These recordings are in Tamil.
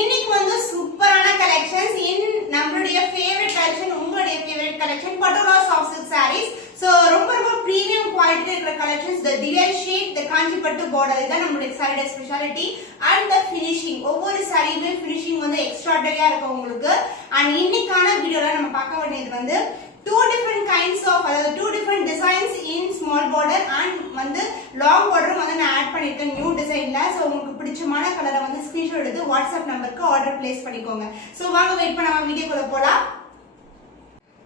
இன்னைக்கு வந்து சூப்பரான கலெக்ஷன்ஸ் நம்மளுடைய ஃபேவரட் கலெக்ஷன், உங்களுடைய favourite collection Patola soft silk sarees. So ரொம்ப ரொம்ப பிரீமியம் குவாலிட்டி இருக்கிற collections. The dual shade, the காஞ்சிபட்டு பார்டர், இதான் நம்மளுடைய சாரியோட ஸ்பெஷாலிட்டி. அண்ட் தி ஃபினிஷிங், ஒவ்வொரு சாரியுமே ஃபினிஷிங் வந்து எக்ஸ்ட்ராடரியா இருக்கும் உங்களுக்கு. அண்ட் இன்னைக்கான வீடியோல நம்ம பார்க்க வேண்டியது வந்து two different kinds of, அதாவது two different designs in small border and வந்து long border வந்து நான் ஆட் பண்ணிருக்கேன் நியூ டிசைன்ல. சோ உங்களுக்கு பிடிச்சமான கலரை வந்து ஸ்கிரீன்ஷாட் எடுத்து வாட்ஸ்அப் நம்பருக்கு ஆர்டர் பிளேஸ் பண்ணிக்கோங்க. சோ வாங்க வெயிட் பண்ணாம வீடியோக்குள்ள போலாம்.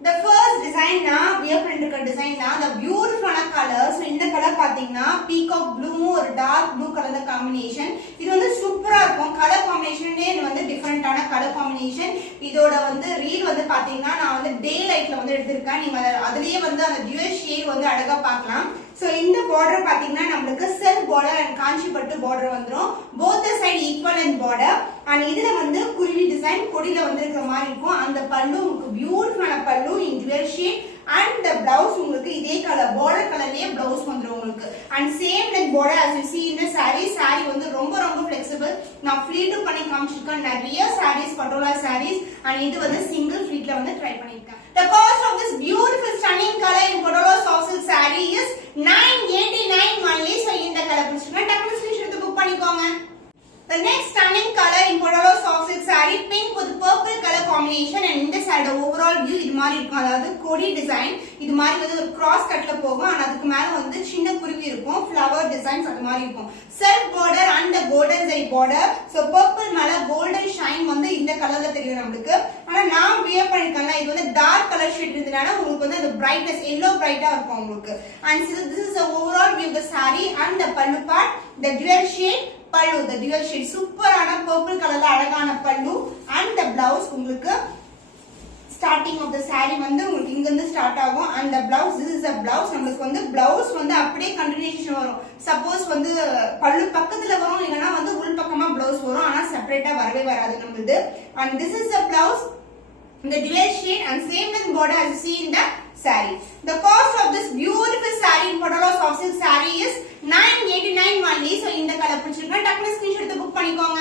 The first design நான் வியர் பண்ணிருக்க டிசைன் தான். the beautiful color. சோ இந்த கலர் பாத்தீங்கன்னா பீகாக் ப்ளூ ஒரு டார்க் ப்ளூ கலர் காம்பினேஷன். இது வந்து சூப்பரா இருக்கும். கலர் காம்பினேஷனே வந்து டிஃபரெண்டான கலர் காம்பினேஷன். இதோட வந்து ரீல் வந்து பாத்தீங்கன்னா நான் வந்து டே லைட்ல வந்து எடுத்திருக்கேன். நீங்க அதுலயே வந்து அந்த டியூவல் ஷேட் வந்து அழகா பார்க்கலாம். சோ இந்த பார்டர் பாத்தீங்கன்னா நமக்கு செல்ஃப் பார்டர் அண்ட் காஞ்சிபட்டு பார்டர் வந்துரும். both the side equal and border. and இதுல வந்து குருவி டிசைன் கொடியில வந்து இருக்கிற மாதிரி இருக்கும். அந்த பல்லு உங்களுக்கு பியூட்டிஃபுல்லான பல்லு in dual shade and the blouse உங்களுக்கு இதே கலர் border கலர்லயே blouse வந்துரும் உங்களுக்கு. and same length border as you see in the saree வந்து ரொம்ப ரொம்ப flexible. நான் ஃப்ளீட் பண்ணி காமிச்சிருக்கேன் நிறைய sarees, பட்டோலா sarees. and இது வந்து சிங்கிள் ஃப்ளீட்ல வந்து ட்ரை பண்ணிருக்கேன். The cost of this beautiful stunning color in Patola soft silk saree is 989 only. So இந்த கலர் பிடிச்சிருக்கா டக்குனு ஸ்கிரீன்ஷாட் எடுத்து புக் பண்ணிக்கோங்க. The next stunning color in Patola soft silk saree, pink with purple color combination. and இந்த saree overall view இது மாதிரி இருக்கும். அதாவது கொடி டிசைன் இது மாதிரி வந்து ஒரு கிராஸ் கட்ல போகும். and அதுக்கு மேல வந்து சின்ன குருவி இருக்கும். flower designs அது மாதிரி இருக்கும். self border and the golden zari border. so purple மேல golden shine வந்து இந்த கலர்ல தெரியும் நமக்கு. ஆனா நான் வியர் பண்ணிருக்கேன். இது வந்து டார்க் கலர் ஷேட் இருந்தனால உங்களுக்கு வந்து அந்த பிரைட்னஸ் yellow bright-ஆ இருக்கும் உங்களுக்கு. and this is the overall view of the saree and the pallu part, the dual shade pallu, the dual shade சூப்பரான purple கலர்ல அழகான பல்லு. and the blouse உங்களுக்கு starting of the saree வந்து உங்களுக்கு இங்க இருந்து ஸ்டார்ட் ஆகும். and the blouse, this is a blouse. நமக்கு வந்து blouse வந்து அப்படியே கண்டினியூஷன் வரும். சப்போஸ் வந்து பல்லு பக்கத்துல வரும், இல்லனா வந்து உள் பக்கமா blouse வரும். ஆனா செப்பரேட்டா வரவே வராது நமது. and this is the blouse, the dual shade and same with border as you see in the saree. The cost of this beautiful saree in Patola soft silk saree is 989 only. so இந்த கலர் பிடிச்சிருக்கா டக்குனு ஸ்கிரீன்ஷாட் எடுத்து புக் பண்ணிக்கோங்க.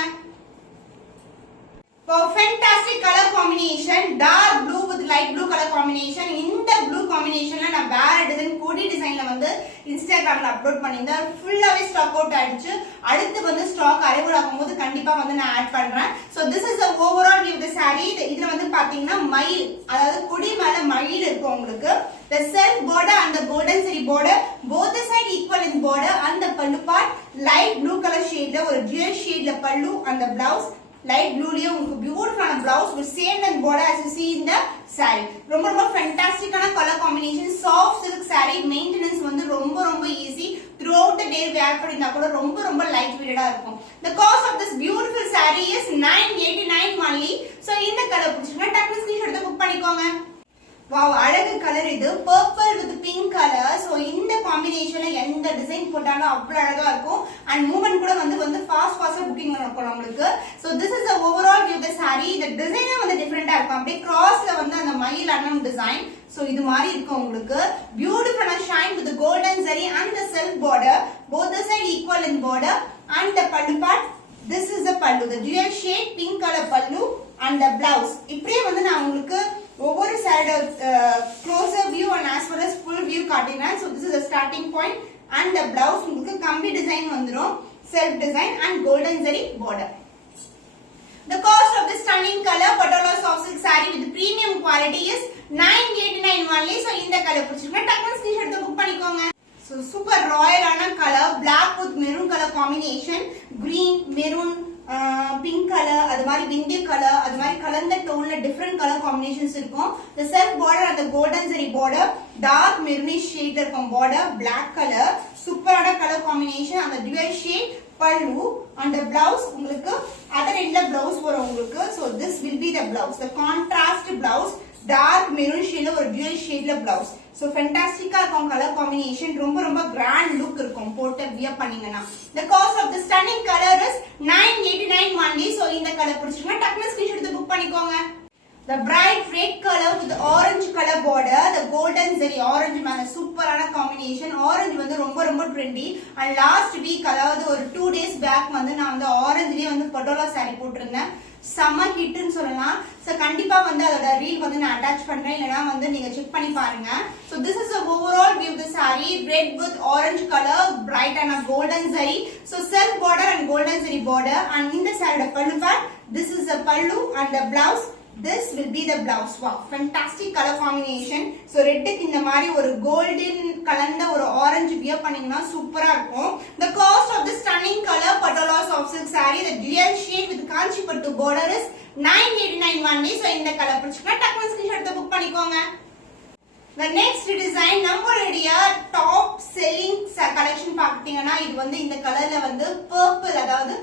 fantastic color combination, dark blue with light blue color combination. இந்த blue combinationல நான் வேற டிசைன் கோடி டிசைன்ல வந்து இன்ஸ்டாகிராம்ல அப்லோட் பண்ணிருந்தேன். ஃபுல்லாவே ஸ்டாக் அவுட் ஆயிடுச்சு. அடுத்து வந்து ஸ்டாக் அரைவல் ஆகும்போது கண்டிப்பா வந்து நான் ஆட் பண்றேன். so this is the overall view of the saree. இதுல வந்து பாத்தீங்கன்னா மயில், அதாவது கொடி மேல மயில் இருக்கும் உங்களுக்கு. the self border and the golden zari border, both the side equal in border. and the pallu part light blue color shade ல ஒரு dual shade ல pallu and the blouse light blue லயே உங்களுக்கு பியூட்டிஃபுல்லான blouse with same length border as you see in the saree. ரொம்ப ரொம்ப ஃபேண்டாஸ்டிக்கான colour combination. Soft silk saree maintenance வந்து ரொம்ப ரொம்ப easy. throughout the day wear பண்ணினா கூட ரொம்ப ரொம்ப லைட் வெயிட்டா இருக்கும். the cost of this beautiful saree is 989 only. so இந்த கலர் பிடிச்சிருந்தா டக்குனு ஸ்கிரீன்ஷாட் எடுத்து புக் பண்ணிக்கோங்க. வாவ், அழகு கலர் இது, purple with pink color. so இந்த காம்பினேஷன்ல எந்த டிசைன் போட்டாலும் அவ்வளவு அழகா இருக்கும். and மூவ்மெண்ட் கூட வந்து ஃபாஸ்டா புக்கிங் இருக்கும் உங்களுக்கு. so this is the overall view of the saree. the design வந்து டிஃபரெண்டா இருக்கும். அப்படியே கிராஸ்ல வந்து அந்த மயில் அன்னம் டிசைன். so இது மாதிரி இருக்கும் உங்களுக்கு. beautiful shine with the golden zari and the self border, both the side equal in border. and the pallu part, this is the pallu, the dual shade pink color pallu. and the blouse இப்படியே வந்து நான் உங்களுக்கு ஒவ்வொரு side closer view and as well as full view காட்டினேன். so this is the starting point. and the blouse உங்களுக்கு கம்பி டிசைன் வந்துரும், self design and golden zari border. the cost of this stunning color Patola soft silk saree with premium quality is 989 only. so இந்த கலர் பிடிச்சிருக்கா டக்குனு ஸ்கிரீன்ஷாட் எடுத்து புக் பண்ணிக்கோங்க. so சூப்பர் ராயலான colour, black with maroon color combination, green, maroon, pink colour, அது மாதிரி விண்டிய கலர், அது மாதிரி கலந்த டோன்ல டிஃபரெண்ட் கலர் காம்பினேஷன்ஸ் இருக்கும். the self border and the golden zari border, dark maroonish shade இருக்கும் border, black color, சூப்பரான கலர் காம்பினேஷன். அந்த dual shade pallu and the blouse உங்களுக்கு other end ல blouse வரும் உங்களுக்கு. so this will be the blouse, the contrast blouse, dark maroon shade ல ஒரு dual shade ல blouse. so fantastic இருக்கும் கலர் காம்பினேஷன். ரொம்ப ரொம்ப கிராண்ட் லுக் இருக்கும் போட்டு வியர் பண்ணீங்கன்னா. the cost of the stunning color is 989 only. so இந்த கலர் பிடிச்சிருக்கா டக்குனு ஸ்கிரீன்ஷாட் எடுத்து புக் பண்ணிக்கோங்க. The bright red color with orange color border, the golden zari orange மேல சூப்பரான காம்பினேஷன். ஆரஞ்சு வந்து ரொம்ப ரொம்ப ட்ரெண்டி. and last week அதாவது ஒரு 2 days back வந்து நான் வந்து ஆரஞ்சுலயே வந்து பட்டோலா saree போட்டிருந்தேன். செம்ம ஹிட்னு சொல்லலாம். ஸோ கண்டிப்பா வந்து அதோட ரீல் வந்து நான் அட்டாச் பண்றேன், இல்லைன்னா வந்து நீங்க செக் பண்ணி பாருங்க. So this is overall view the saree, red with orange colour, bright and golden zari. So self border and golden zari border. And இந்த சாரியோட pallu part, this is a pallu and the blouse. This will be the blouse. Wow, fantastic color combination. So red க்கு இந்த மாதிரி ஒரு golden கலந்த ஒரு orange wear பண்ணீங்கன்னா சூப்பரா இருக்கும். The cost of this stunning color patola soft silk saree, the dual shade with kanchipattu border is 989 only. So இந்த கலர் பிடிச்சிருக்கா டக்குனு ஸ்கிரீன்ஷாட் எடுத்து புக் பண்ணிக்கோங்க. The next design நம்மளுடைய டாப் செல்லிங் கலெக்ஷன் பாத்தீங்கன்னா இது வந்து இந்த கலர்ல வந்து purple, அதாவது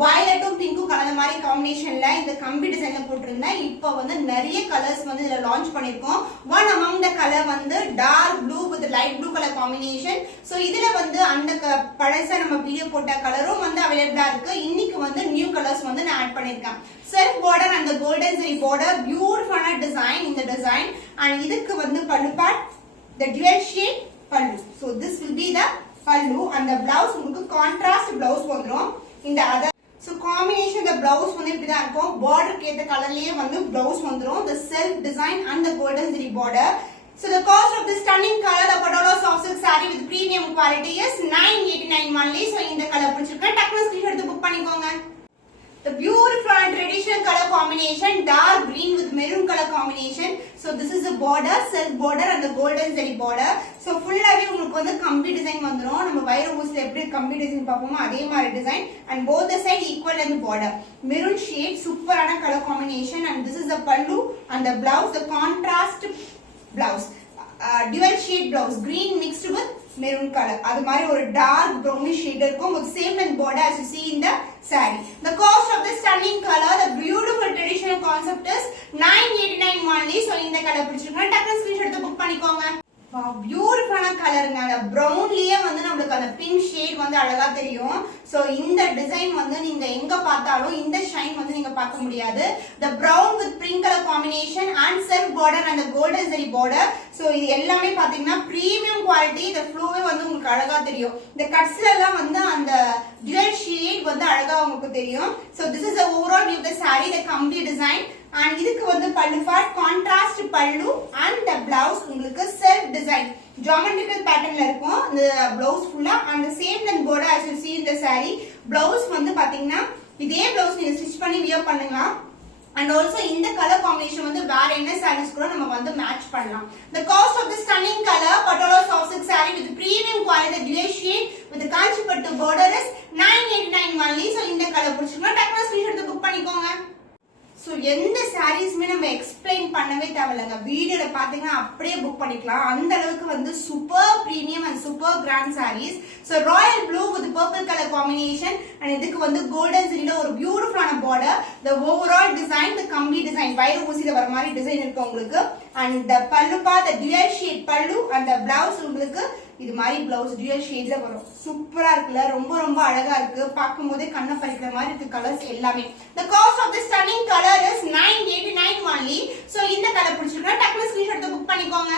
வயலட்டும் பிங்க்கும் கலந்த மாதிரி காம்பினேஷன்ல இந்த கம்பி டிசைன்ல போட்டிருந்தேன். இப்போ வந்து நிறைய கலர்ஸ் வந்து இதுல லான்ச் பண்ணிருக்கோம். ஒன் அமங் த கலர் வந்து dark blue with light blue colour combination. So இதுல வந்து அந்த பழசா நம்ம வீடியோ போட்ட கலரும் வந்து அவைலபிளா இருக்கு. இன்னைக்கு வந்து நியூ கலர்ஸ் வந்து நான் ஆட் பண்ணிருக்கேன். செல்ஃப் பார்டர் அந்த கோல்டன் zari பார்டர், பியூட்டிஃபுல்லான டிசைன் இந்த டிசைன். அண்ட் இதுக்கு வந்து பல்லு part, the dual shade pallu. So this will be the pallu and the blouse உங்களுக்கு கான்ட்ராஸ்ட் blouse வந்துரும். இந்த other so combination the blouse வந்து இப்படி தான் இருக்கும். பார்டர் கேட்ட கலர்லயே வந்து blouse வந்துரும். The self design and the golden zari border. So the cost of this stunning color, the patola soft silk saree with premium quality is 989 only. So இந்த கலர் பிடிச்சிருக்கா டக்குனு ஸ்கிரீன்ஷாட் எடுத்து புக் பண்ணிக்கோங்க. The beautiful and traditional color combination, dark green with maroon color combination. So this is the border, self border and the golden zari border. So full-ஆவே உங்களுக்கு வந்து கம்பி டிசைன் வந்துரும். நம்ம வைர ஊசில எப்படி கம்பி டிசைன் பாப்போமோ அதே மாதிரி design. And both the side equal and border. Maroon shade, சூப்பரான color combination. And this is the pallu and the blouse, the contrast blouse. Dual shade blouse, green mixed with maroon color. அது மாதிரி ஒரு dark brownish shade இருக்கும் with same length border as you see in the saree. The cost of this stunning color, the beautiful traditional concept is 989 only. So இந்த கலர் பிடிச்சிருக்கா டக்குனு ஸ்கிரீன்ஷாட் எடுத்து புக் பண்ணிக்கோங்க. வாவ், பியூட்டிஃபுல்லான கலருங்க. அந்த பிரவுன்லயே வந்து நமக்கு அந்த பிங்க் ஷேட் வந்து அழகா தெரியும். சோ இந்த டிசைன் வந்து நீங்க எங்க பார்த்தாலும் இந்த ஷைன் வந்து நீங்க பார்க்க முடியாது. The brown with pink color combination and self border and the golden zari border. So இது எல்லாமே பாத்தீங்கன்னா பிரீமியம் குவாலிட்டி. இந்த ஃப்ளோவே வந்து உங்களுக்கு அழகா தெரியும். இந்த கட்ஸ்ல எல்லாம் வந்து அந்த dual shade வந்து அழகா உங்களுக்கு தெரியும். So this is the overall view of the saree, the complete design. And இதுக்கு வந்து பல்லு பார்ட், கான்ட்ராஸ்ட் பல்லு and the blouse உங்களுக்கு self design geometrical patternல இருக்கும். இந்த blouse ஃபுல்லா and the same length border as you see in the saree. blouse வந்து பாத்தீங்கன்னா இதே blouse நீங்க ஸ்டிட்ச் பண்ணி wear பண்ணலாம். And also இந்த கலர் காம்பினேஷன் வந்து வேற என்ன sarees கூட நம்ம வந்து மேட்ச் பண்ணலாம். The cost of this stunning color patola soft silk saree with premium quality dual shade with the kanchipattu border is 989 only. So இந்த கலர் பிடிச்சிருந்தா டக்குனு ஸ்கிரீன்ஷாட் எடுத்து புக் பண்ணிக்கோங்க. சோ எந்த சாரீஸ்மே நம்ம எக்ஸ்பிளைன் பண்ணவே தேவையில்லைங்க. வீடியோல பாத்தீங்கன்னா அப்படியே புக் பண்ணிக்கலாம். அந்த அளவுக்கு வந்து super premium and super grand sarees. So royal blue with purple colour combination and இதுக்கு வந்து கோல்டன் ஜரில ஒரு பியூட்டிஃபுல்லான border. the overall design, the complete design வைர ஊசில வர மாதிரி டிசைன் இருக்கு உங்களுக்கு. and the pallu part, the dual shade pallu and the blouse உங்களுக்கு இது மாதிரி blouse dual shadeல வரும். சூப்பரா இருக்குல, ரொம்ப ரொம்ப அழகா இருக்கு. பாக்கும்போதே கண்ணை பறிக்கிற மாதிரி இருக்கு கலர்ஸ் எல்லாமே. The cost of this stunning color is 989 only. So இந்த கலர் பிடிச்சிருக்கா டக்குனு ஸ்கிரீன்ஷாட் எடுத்து புக் பண்ணிக்கோங்க.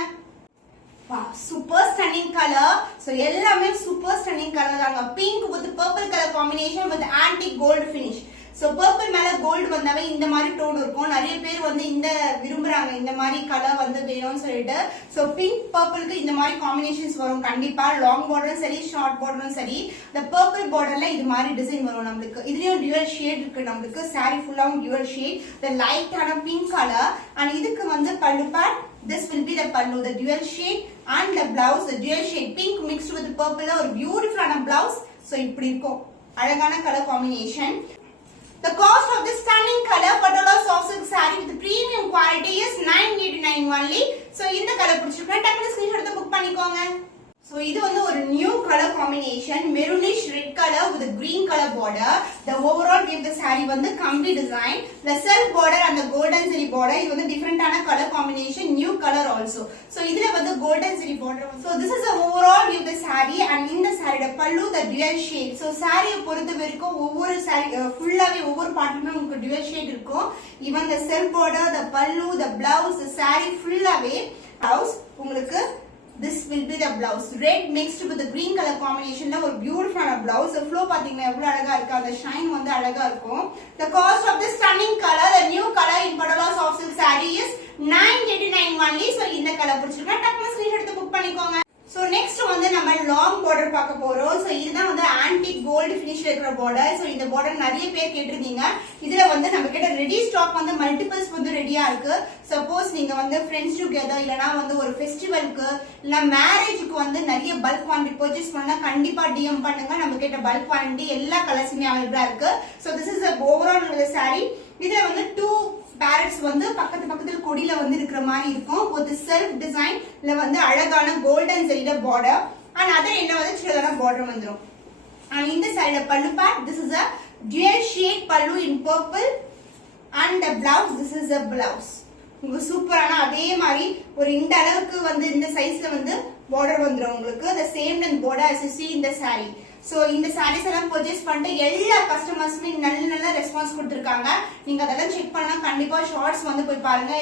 Super stunning colour. சோ எல்லாமே சூப்பர் ஸ்டன்னிங் கலர் தாங்க. Pink with purple colour combination with antique gold finish. So purple மேல கோல்ட் வந்தாவே இந்த மாதிரி டோன் இருக்கும். நிறைய பேர் வந்து இந்த விரும்புறாங்க, இந்த மாதிரி கலர் வந்து வேணும்னு சொல்லிட்டு. சோ பிங்க் பர்பிளுக்கு இந்த மாதிரி காம்பினேஷன்ஸ் வரும் கண்டிப்பா. லாங் பார்டரும் சரி, ஷார்ட் பார்டரும் சரி. இந்த பர்பிள் பார்டர்ல இது மாதிரி டிசைன் வரும் நம்மளுக்கு. இதுலயும் டியூவல் ஷேட் இருக்கு நம்மளுக்கு. சாரி ஃபுல்லாவும் டியூவல் ஷேட். the லைட்டான பிங்க் கலர். and இதுக்கு வந்து பல்லு part, this will be the pallu, the dual shade and the blouse, the dual shade pink mixed with purple. ஒரு பியூட்டிஃபுல்லான blouse. சோ இப்படி இருக்கும் அழகான colour combination. The cost of this stunning color patola soft silk saree with premium quality is 989 only. So இந்த கலர் பிடிச்சிருக்கா டக்குனு ஸ்கிரீன்ஷாட் எடுத்து புக் பண்ணிக்கோங்க. So இது வந்து ஒரு new colour combination, maroonish red colour with green color border. The overall give the saree வந்து கம்பி design, the self border and the golden zari border. இது வந்து டிஃபரண்டான colour combination, new colour also. So இதுல வந்து golden zari border. So this is the overall view of the saree. and இந்த சாரியோட பல்லு the dual shade. So சாரியை பொறுத்த வரைக்கும் ஒவ்வொரு சாரி ஃபுல்லாவே ஒவ்வொரு பார்ட்லயுமே உங்களுக்கு dual shade இருக்கும். even the self border, the pallu, the blouse, the saree ஃபுல்லாவே blouse உங்களுக்கு this will be the blouse. Red mixed with the green color combination la ஒரு பியூட்டிஃபுல்லான blouse. The flow பாத்தீங்கன்னா எவ்வளவு அழகா இருக்கு, அந்த ஷைன் வந்து அழகா இருக்கும். The cost of this stunning color, the new color in Padala soft silk saree is 989 only. So இந்த கலர் பிடிச்சிருக்கா டக்குனு ஸ்கிரீன்ஷாட் எடுத்து புக் பண்ணிக்கோங்க. So next வந்து நம்ம லாங் border பார்க்க போறோம். So இதுதான் வந்து antique gold finishல இருக்கிற border. So இந்த border நிறைய பேர் கேட்டிருந்தீங்க. இதுல வந்து நம்ம கிட்ட ரெடி ஸ்டாக் வந்து மல்டிபிள்ஸ் வந்து ரெடியா இருக்கு. சப்போஸ் நீங்க வந்து ஃப்ரெண்ட்ஸ் டுகெதர் இல்லனா வந்து ஒரு ஃபெஸ்டிவலுக்கு இல்ல மேரேஜ்க்கு வந்து நிறைய பல்க் குவாண்டிட்டி பர்ச்சேஸ் பண்ணா கண்டிப்பா டிஎம் பண்ணுங்க. நம்ம கிட்ட பல்க் குவாண்டிட்டி எல்லா கலர்ஸுமே அவைலபிளா இருக்கு. So this is a overall saree. இதுல வந்து 2 பேரட்ஸ் வந்து பக்கத்துல கொடியில வந்து இருக்கிற மாதிரி இருக்கும். ஒரு செல்ஃப் டிசைன்ல வந்து அழகான golden ஜெரில border and other end வந்து சின்னதான border வந்துரும். and இந்த சைடுல பல்லு part, this is a dual shade pallu in purple and the blouse, this is a blouse. உங்களுக்கு சூப்பரான அதே மாதிரி ஒரு இந்த அளவுக்கு வந்து இந்த சைஸ்ல வந்து border வந்துரும் உங்களுக்கு. the same length border as you see in the saree. So இந்த sarees எல்லாம் purchase பண்ணிட்டு எல்லா கஸ்டமர்ஸ்மே நல்ல ரெஸ்பான்ஸ் கொடுத்திருக்காங்க. நீங்க அதெல்லாம் செக் பண்ணா கண்டிப்பா ஷார்ட்ஸ் வந்து போய் பாருங்க.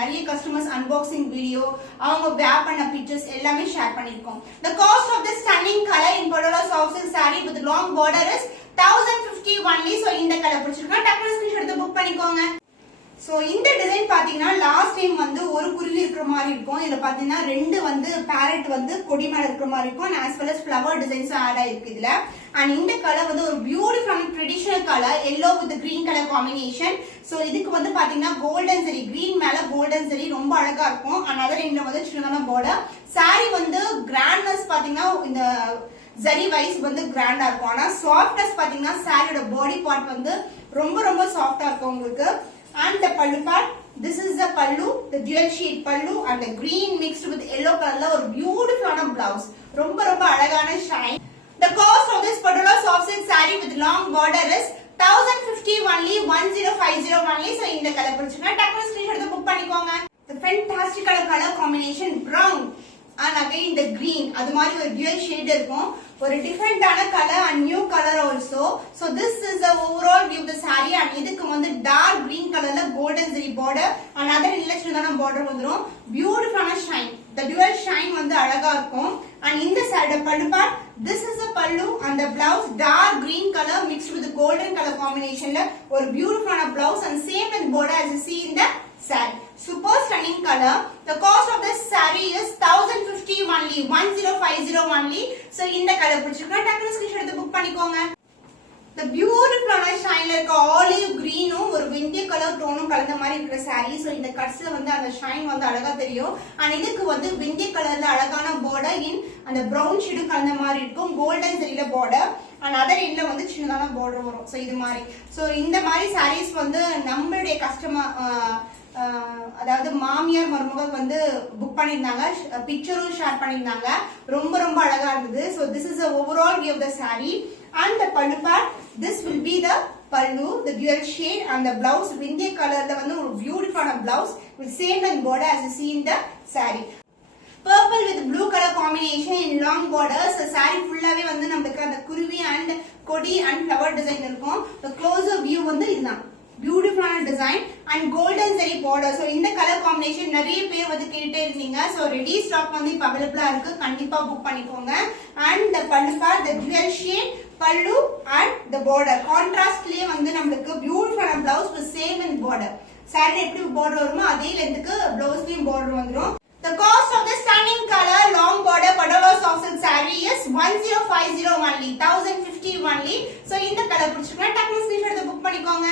நிறைய கஸ்டமர்ஸ் அன்பாக்சிங் வீடியோ, அவங்க வேர் பண்ண பிக்சர்ஸ் எல்லாமே ஷேர் பண்ணிருக்கோம். The cost of this stunning color in Padala soft silk saree with long border is 1050 only. So இந்த கலர் பிடிச்சிருக்கா டக்குனு ஸ்கிரீன்ஷாட் எடுத்து புக் பண்ணிக்கோங்க. சோ இந்த டிசைன் பாத்தீங்கன்னா லாஸ்ட் டைம் வந்து ஒரு குருவி இருக்கிற மாதிரி இருக்கும். இதுல பாத்தீங்கன்னா ரெண்டு வந்து பேரட் வந்து கொடி மேல இருக்கிற மாதிரி இருக்கும். and as well as flower designs add ஆயிருக்கு இதுல. and இந்த கலர் வந்து ஒரு beautiful traditional colour yellow with green color combination. So இதுக்கு வந்து பாத்தீங்கன்னா கோல்டன் ஜெரி, கிரீன் மேல கோல்டன் ஜெரி ரொம்ப அழகா இருக்கும். and other end வந்து சின்னதான border. saree வந்து கிராண்ட்னஸ் பாத்தீங்கன்னா இந்த ஜரி வைஸ் வந்து கிராண்டா இருக்கும். ஆனா சாஃப்ட்னஸ் பாத்தீங்கன்னா சாரியோட பாடி பார்ட் வந்து ரொம்ப சாஃப்ட்டா இருக்கும் உங்களுக்கு. and the pallu part, this is the pallu, the dual shade pallu and the green mixed with yellow color ஒரு பியூட்டிஃபுல்லான blouse. ரொம்ப அழகான shine. The cost of this Padala soft silk saree with long border is 1050 only, 1050 only. So இந்த கலர் பிடிச்சிருக்கா டக்குனு ஸ்கிரீன்ஷாட் எடுத்து புக் பண்ணிக்கோங்க. The fantastic color combination brown and again the green, அது மாதிரி ஒரு dual shade இருக்கும். ஒரு டிஃபரெண்டான colour and new color also. So this is the overall view of the saree. and இதுக்கு வந்து dark green colorல golden zari border and other இல்லச்சினதான border வந்துரும். பியூட்டிஃபுல்லான shine, the dual shine வந்து அழகா இருக்கும். and இந்த side pallu part, this is the pallu and the blouse dark green color mixed with the golden color combinationல ஒரு பியூட்டிஃபுல்லான blouse and same with border as you see in the saree. Super stunning color. The cost of this saree is 1050 only, 1050 only. So இந்த கலர் பிடிச்சிருக்கா டக்குனு ஸ்கிரீன்ஷாட் எடுத்து புக் பண்ணிக்கோங்க. The beautiful shine like olive green ஒரு வெந்தய கலர் டோனும் கலந்த மாதிரி இருக்கிற saree. So இந்த கட்ஸ்ல வந்து அந்த ஷைன் வந்து அழகா தெரியும். and இதுக்கு வந்து வெந்தய கலர்ல அழகான border in அந்த brown shade கலந்த மாதிரி இருக்கும். golden ஜரில border and other endல வந்து சின்னதான border வரும். So இது மாதிரி. So இந்த மாதிரி sarees வந்து நம்மளுடைய கஸ்டமர் அதாவது மாமியார் மருமகள் வந்து புக் பண்ணிருந்தாங்க, பிக்சரும் ஷேர் பண்ணிருந்தாங்க. ரொம்ப அழகா இருந்தது. So this is the overall view of the saree and the pallu part, this will be the pallu, the dual shade and the blouse வெந்தய கலர்ல வந்து ஒரு பியூட்டிஃபுல்லான blouse with same length border as you see in the saree. Purple with blue color combination in long borders. The saree ஃபுல்லாவே வந்து நமக்கு அந்த குருவி and கொடி and flower design இருக்கும். The closer view வந்து இதுதான். பியூட்டிஃபுல்லான design and golden zari border. So இந்த கலர் காம்பினேஷன் நிறைய பேர் வந்து கேட்டே இருந்தீங்க. So ரெடி ஸ்டாக் வந்து இப்ப அவைலபிளா இருக்கு, கண்டிப்பா புக் பண்ணிக்கோங்க. and the pallu part, the dual shade pallu and the border கான்ட்ராஸ்ட்லயே வந்து நமக்கு பியூட்டிஃபுல்லான blouse with same in border. saree எப்படி border வருமோ அதே லெந்த்க்கு ப்ளவுஸ்லயும் border வந்துரும். The cost of this stunning color long border Padala soft silk saree is 1050 only, 1050 only. So இந்த கலர் பிடிச்சிருக்கா டக்குனு ஸ்கிரீன்ஷாட் எடுத்து புக் பண்ணிக்கோங்க.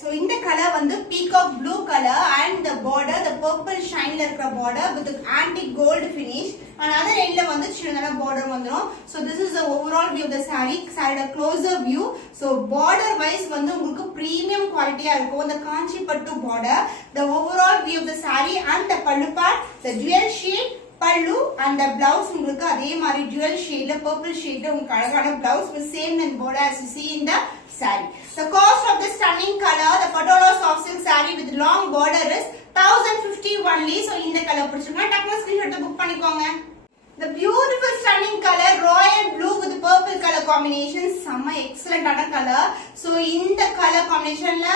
So இந்த கலர் வந்து peacock blue color and the border, the purple shine ல இருக்கிற border with the antique gold finish and other endல வந்து சின்னதான border வந்துரும். So this is the overall view of the saree. saree closer view. So border wise வந்து உங்களுக்கு premium quality ஆ இருக்கும். the காஞ்சி பட்டு border, the overall view of the saree and the pallu part, the dual shade pallu and the blouse உங்களுக்கு அதே மாதிரி dual shade ல purple shade ல உங்களுக்கு அழகான blouse with same length border as you see in the saree. The cost of this stunning color, the Padala soft silk saree with long border is 1050 only. So இந்த கலர் பிடிச்சிருக்கா டக்குனு ஸ்கிரீன்ஷாட் எடுத்து புக் பண்ணிக்கோங்க. The beautiful stunning color royal blue with purple color combination, செம்ம எக்ஸலண்டான கலர். So இந்த கலர் கலர் காம்பினேஷன்ல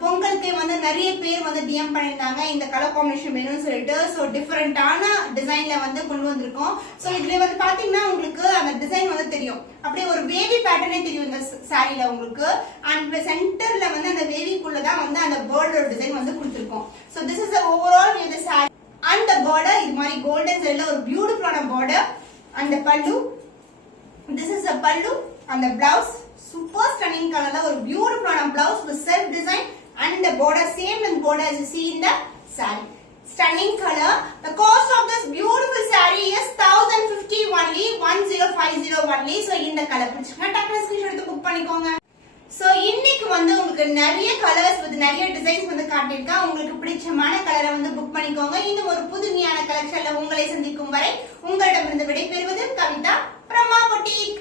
பொங்கலுக்கு வந்து நிறைய பேர் வந்து டிஎம் பண்ணியிருந்தாங்க இந்த கலர் காம்பினேஷன் வேணும்னு சொல்லிட்டு. ஸோ டிஃபரெண்டான டிசைன்ல வந்து கொண்டு வந்திருக்கோம். ஸோ இதுல வந்து பாத்தீங்கன்னா உங்களுக்கு அந்த டிசைன் வந்து தெரியும், அப்படியே ஒரு வேவி பேட்டர்னே தெரியும் இந்த சாரில உங்களுக்கு. அண்ட் சென்டர்ல வந்து அந்த வேவிக்குள்ளதான் வந்து அந்த பேர்டோட டிசைன் வந்து கொடுத்துருக்கோம். So this is overall with sorry and the border. இது மாதிரி கோல்டன் சைடுல ஒரு பியூட்டிஃபுல்லான பார்டர் அண்ட் த பல்லு. This is a pallu and the blouse. Super stunning color. ஒரு beautiful blouse with self design and the border same and border as you see in the saree. Stunning color. The cost of this beautiful saree is 1050 only, 1050 only. So இந்த color பிடிச்சிருக்கா டக்குனு ஸ்கிரீன்ஷாட் எடுத்து புக் பண்ணிக்கோங்க. So இன்னைக்கு வந்து உங்களுக்கு நிறைய கலர்ஸ் with நிறைய டிசைன்ஸ் வந்து காட்டியிருக்கேன். உங்களுக்கு பிடிச்சமான கலரை வந்து புக் பண்ணிக்கோங்க. இன்னும் ஒரு புதுமையான கலெக்ஷன்ல உங்களை சந்திக்கும் வரை உங்களிடமிருந்து விடைபெறுவது கவிதா from our boutique.